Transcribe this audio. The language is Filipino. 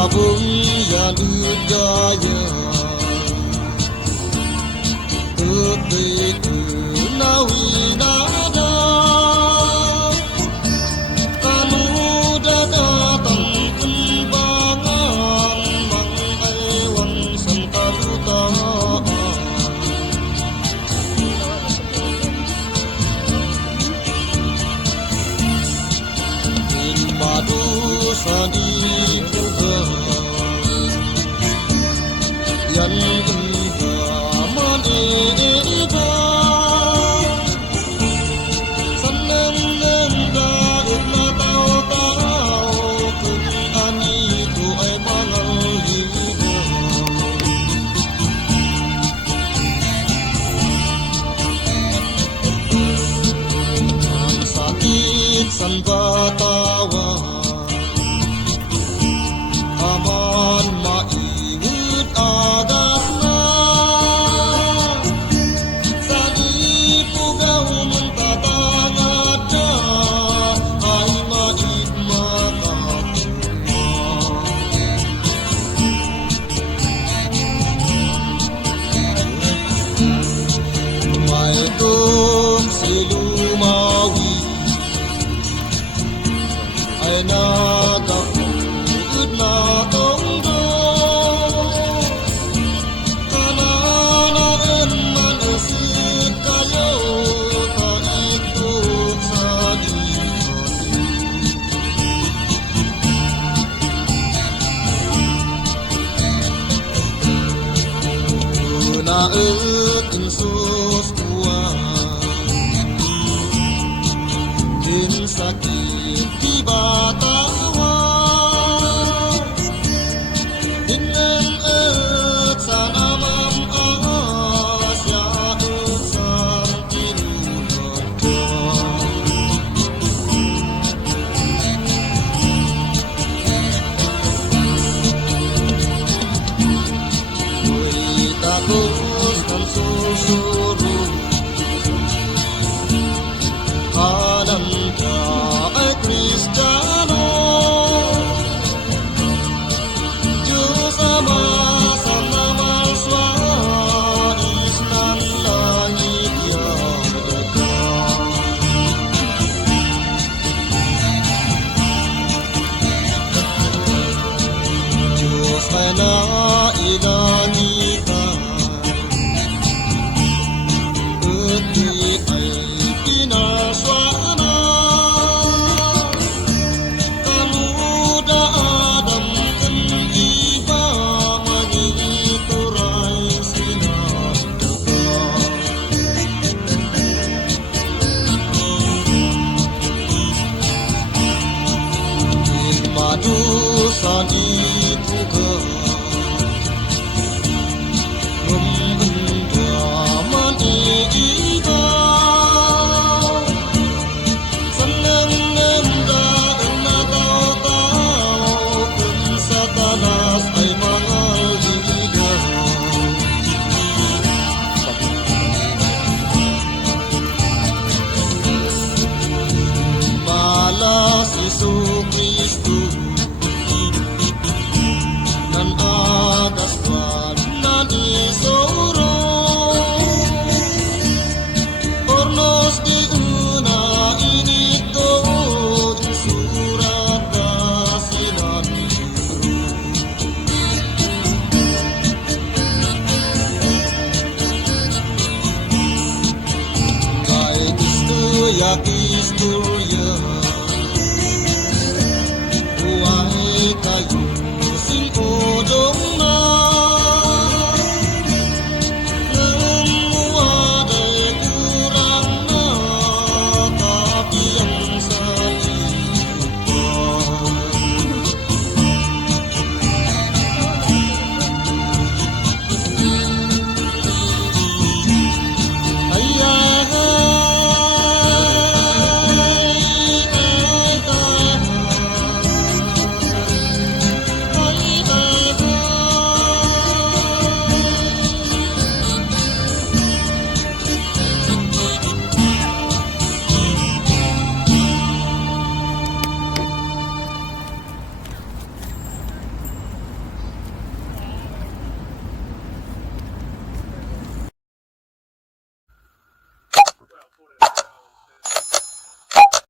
Abung ya daya Ketika nawi nada Kanu datang kembangan Mangaiwan sentaluta In madu sadi Yan ganda manega Sanang nanda na tao-tao Kung anito ay pangalhiga Ang sakit san batawan Aman mainit agas na Sa ipugaw mong tatangad na Ay maigmatapunga May tung silumawi Ay nagapugod na tonggo Kananaan manusit kayo Kaiktok sa dihati Unaet insus kuwan Din sakit di batawan Dengan et sana mamas ya et sang tinudaka Ko'y tapos ng susurong Alam ka ay Kristiyano Diyos Ama sa namalswais ng langit yadaka Diyos ay nailangitan At di ay pinaswana Kanuda adam kan iba Manituray sinadaka In madusan ituga Membendaman iiga Senang nenda na tao-tao Kung satanas ay mangalhiga Malas Isu Kristo Nan agas pan nan isoro Ornos di una inito Surat kasinan Kay Kristo ya Kristo